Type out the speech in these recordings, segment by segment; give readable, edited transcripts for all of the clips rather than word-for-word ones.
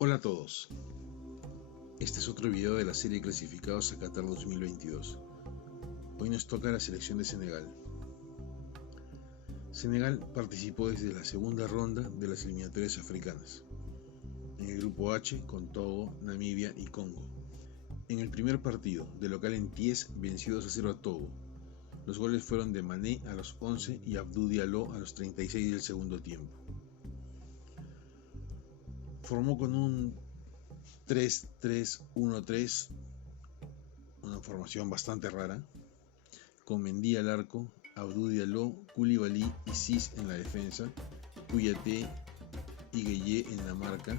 Hola a todos, este es otro video de la serie Clasificados a Qatar 2022. Hoy nos toca la selección de Senegal. Senegal participó desde la segunda ronda de las eliminatorias africanas, en el grupo H con Togo, Namibia y Congo. En el primer partido, de local en Thiès, venció 2-0 a Togo. Los goles fueron de Mané a los 11 y Abdou Diallo a los 36 del segundo tiempo. Formó con un 3-3-1-3, una formación bastante rara, con Mendy al arco, Abdou Diallo, Koulibaly y Sis en la defensa, Kouyaté y Gueye en la marca,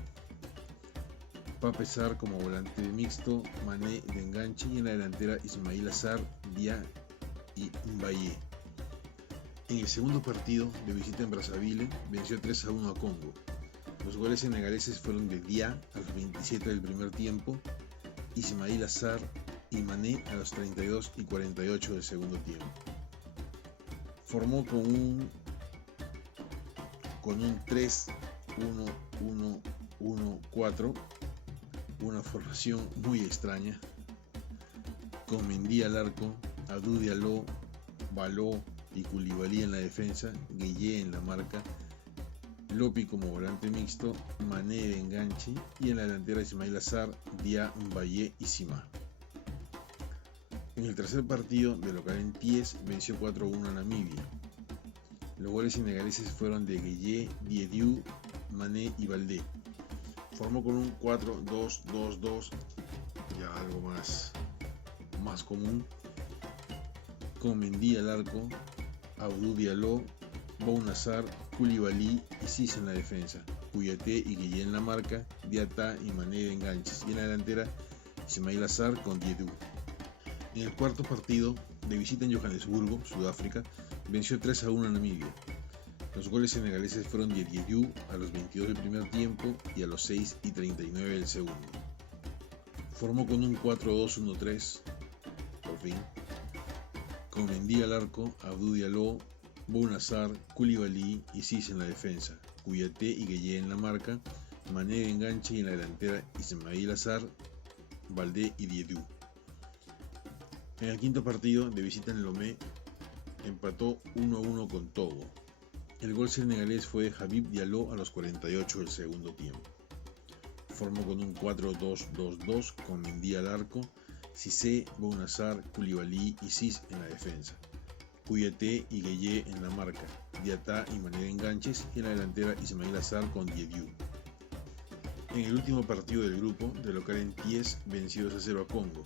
Pape Sarr como volante mixto, Mané de enganche y en la delantera Ismaïla Sarr, Dia y Mbaye. En el segundo partido, de visita en Brazzaville, venció 3-1 a Congo. Los goles senegaleses fueron de Dia a los 27 del primer tiempo, Ismaïla Sarr y Mané a los 32 y 48 del segundo tiempo. Formó con un 3-1-1-1-4, una formación muy extraña, con Mendy al arco, Abdou Diallo, Baló y Koulibaly en la defensa, Gueye en la marca, Lopi como volante mixto, Mané de enganche y en la delantera Ismaïla Sarr, Dia, Mbaye y Sima. En el tercer partido, de local en Thiès, venció 4-1 a Namibia. Los goles senegaleses fueron de Gueye, Diédhiou, Mané y Baldé. Formó con un 4-2-2-2, ya algo más común, con Mendy al arco, Abdou Diallo, Bouna Sarr, Koulibaly y Sis en la defensa, Kouyaté y Gueye en la marca, Diatta y Mané de enganches y en la delantera Ismaïla Sarr con Diédhiou. En el cuarto partido, de visita en Johannesburgo, Sudáfrica, venció 3-1 a Namibia. Los goles senegaleses fueron de Diédhiou a los 22 del primer tiempo y a los 6 y 39 del segundo. Formó con un 4-2-1-3, por fin, con Mendy al arco, Abdou Diallo, Bouna Sarr, Koulibaly y Sis en la defensa, Kouyaté y Gueye en la marca, Mané de enganche y en la delantera Ismaïla Sarr, Baldé y Diédhiou. En el quinto partido, de visita en Lomé, empató 1-1 con Togo. El gol senegalés fue de Habib Diallo a los 48 del segundo tiempo. Formó con un 4-2-2-2 con Mendy al arco, Cissé, Bouna Sarr, Koulibaly y Sis en la defensa, Kouyaté y Gueye en la marca, Diatta y Mané de enganches y en la delantera Ismaïla Sarr con Diédhiou. En el último partido del grupo, de local en Thiès, venció 2-0 a Congo.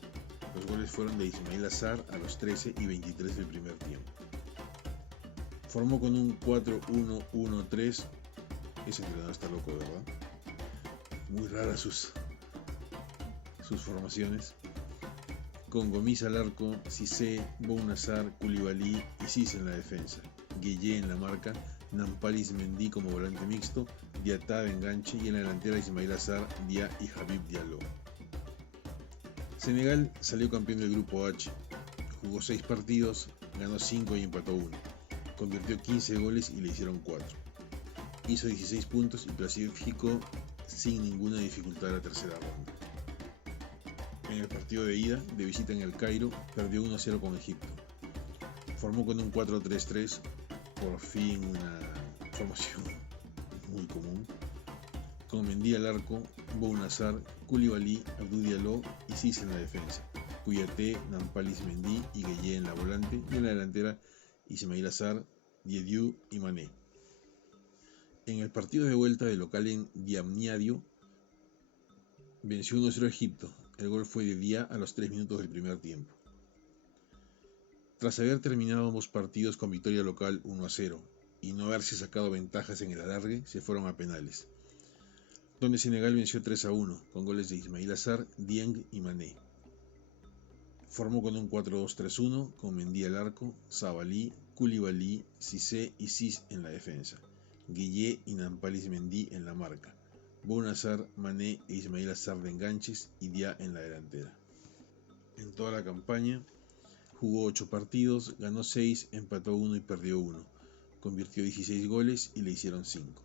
Los goles fueron de Ismaïla Sarr a los 13 y 23 del primer tiempo. Formó con un 4-1-1-3. Ese entrenador está loco, ¿verdad? Muy raras sus formaciones. Con Gomis al arco, Cissé, Bouna Sarr, Koulibaly y Sis en la defensa, Gueye en la marca, Nampalys Mendy como volante mixto, Diatta de enganche y en la delantera Ismaïla Sarr, Dia y Habib Diallo. Senegal salió campeón del grupo H, jugó 6 partidos, ganó 5 y empató 1, convirtió 15 goles y le hicieron 4, hizo 16 puntos y clasificó sin ninguna dificultad a la tercera ronda. En el partido de ida, de visita en El Cairo, perdió 1-0 con Egipto. Formó con un 4-3-3, por fin una formación muy común, con Mendy al arco, Bouna Sarr, Koulibaly, Abdou Diallo y Sis en la defensa, Kouyaté, Nampalys Mendy y Gueye en la volante y en la delantera Ismaïla Sarr, Diédhiou y Mané. En el partido de vuelta de local en Diamniadio, venció 1-0 a Egipto. El gol fue de Dia a los 3 minutos del primer tiempo. Tras haber terminado ambos partidos con victoria local 1-0 y no haberse sacado ventajas en el alargue, se fueron a penales, donde Senegal venció 3-1 con goles de Ismaïla Sarr, Dieng y Mané. Formó con un 4-2-3-1 con Mendy al arco, Sabaly, Koulibaly, Cissé y Sis en la defensa, Gueye y Nampalys Mendy en la marca, Bouna Sarr, Mané e Ismaïla Sarr de enganches y Dia en la delantera. En toda la campaña jugó 8 partidos, ganó 6, empató 1 y perdió 1. Convirtió 16 goles y le hicieron 5.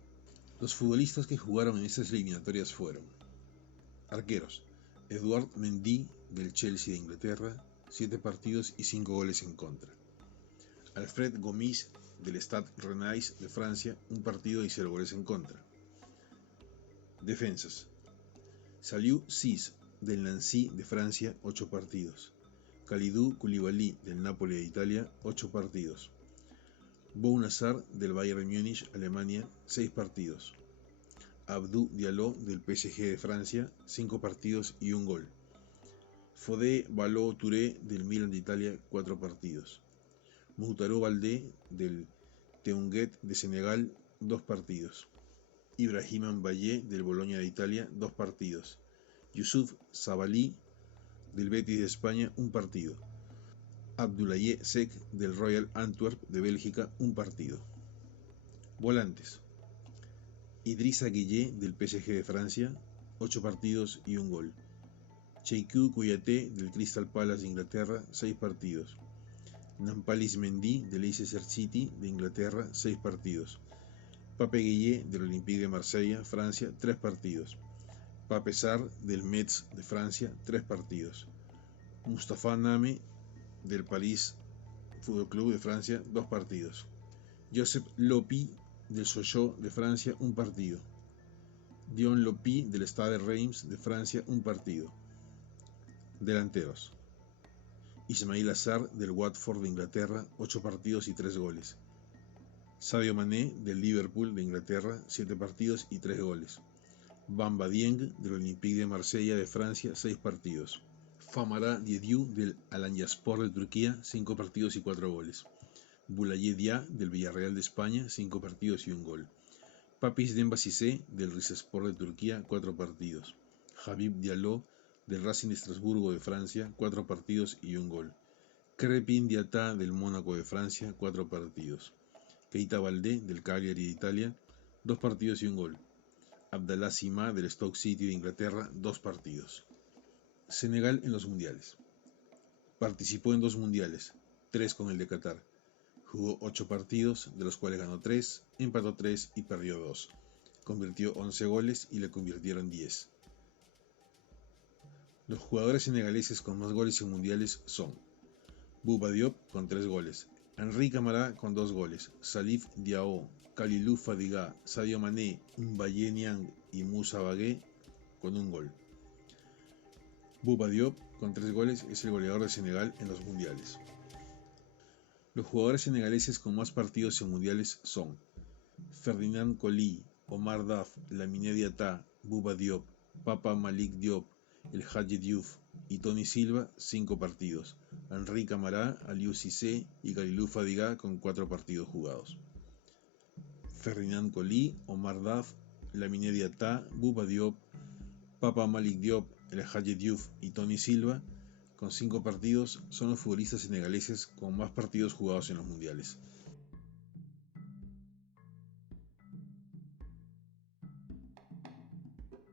Los futbolistas que jugaron en estas eliminatorias fueron Arqueros: Edouard Mendy del Chelsea de Inglaterra, 7 partidos y 5 goles en contra. Alfred Gomis del Stade Rennais de Francia, 1 partido y 0 goles en contra. Defensas: Saliou Ciss del Nancy de Francia, 8 partidos. Kalidou Koulibaly del Napoli de Italia, 8 partidos. Bounassar del Bayern Múnich, Alemania, 6 partidos. Abdou Diallo del PSG de Francia, 5 partidos y 1 gol. Fodé Ballo-Touré del Milan de Italia, 4 partidos. Moutaro Baldé del Teunguet de Senegal, 2 partidos. Ibrahima Mbaye del Boloña de Italia, 2 partidos. Youssouf Sabaly del Betis de España, 1 partido. Abdoulaye Seck del Royal Antwerp de Bélgica, 1 partido. Volantes: Idrissa Gueye del PSG de Francia, 8 partidos y 1 gol. Cheikhou Kouyaté del Crystal Palace de Inglaterra, 6 partidos. Nampalys Mendy del Leicester City de Inglaterra, 6 partidos. Pape Gueye del Olympique de Marsella, Francia, 3 partidos. Pape Sarr del Metz de Francia, 3 partidos. Moustapha Name del Paris Football Club de Francia, 2 partidos. Joseph Lopi del Sochaux de Francia, 1 partido. Dion Lopi del Stade Reims de Francia, 1 partido. Delanteros: Ismaïla Sarr del Watford de Inglaterra, 8 partidos y 3 goles. Sadio Mané del Liverpool de Inglaterra, 7 partidos y 3 goles. Bamba Dieng del Olympique de Marsella de Francia, 6 partidos. Famara Diédhiou del Alanyaspor de Turquía, 5 partidos y 4 goles. Boulaye Dia del Villarreal de España, 5 partidos y 1 gol. Papis Demba Cissé del Rizespor de Turquía, 4 partidos. Habib Diallo del Racing de Estrasburgo de Francia, 4 partidos y 1 gol. Crépin Diatta del Mónaco de Francia, 4 partidos. Keita Baldé del Cagliari de Italia, 2 partidos y 1 gol. Abdallah Sima del Stoke City de Inglaterra, 2 partidos. Senegal en los mundiales. Participó en 2 mundiales, 3 con el de Qatar. Jugó 8 partidos, de los cuales ganó 3, empató 3 y perdió 2. Convirtió 11 goles y le convirtieron 10. Los jugadores senegaleses con más goles en mundiales son Bouba Diop con 3 goles, Henri Camara con 2 goles, Salif Diao, Kalilou Fadiga, Sadio Mané, Mbaye Niang y Moussa Bagué con 1 gol. Bouba Diop con 3 goles es el goleador de Senegal en los mundiales. Los jugadores senegaleses con más partidos en mundiales son Ferdinand Coly, Omar Daf, Lamine Diatta, Bouba Diop, Papa Malik Diop, El Hadji Diouf y Tony Silva, 5 partidos. Henri Camara, Aliou Cissé y Kalilou Fadiga con 4 partidos jugados. Ferdinand Coly, Omar Daf, Lamine Diatta, Bouba Diop, Papa Malik Diop, El Hadji Diouf y Tony Silva, con 5 partidos, son los futbolistas senegaleses con más partidos jugados en los mundiales.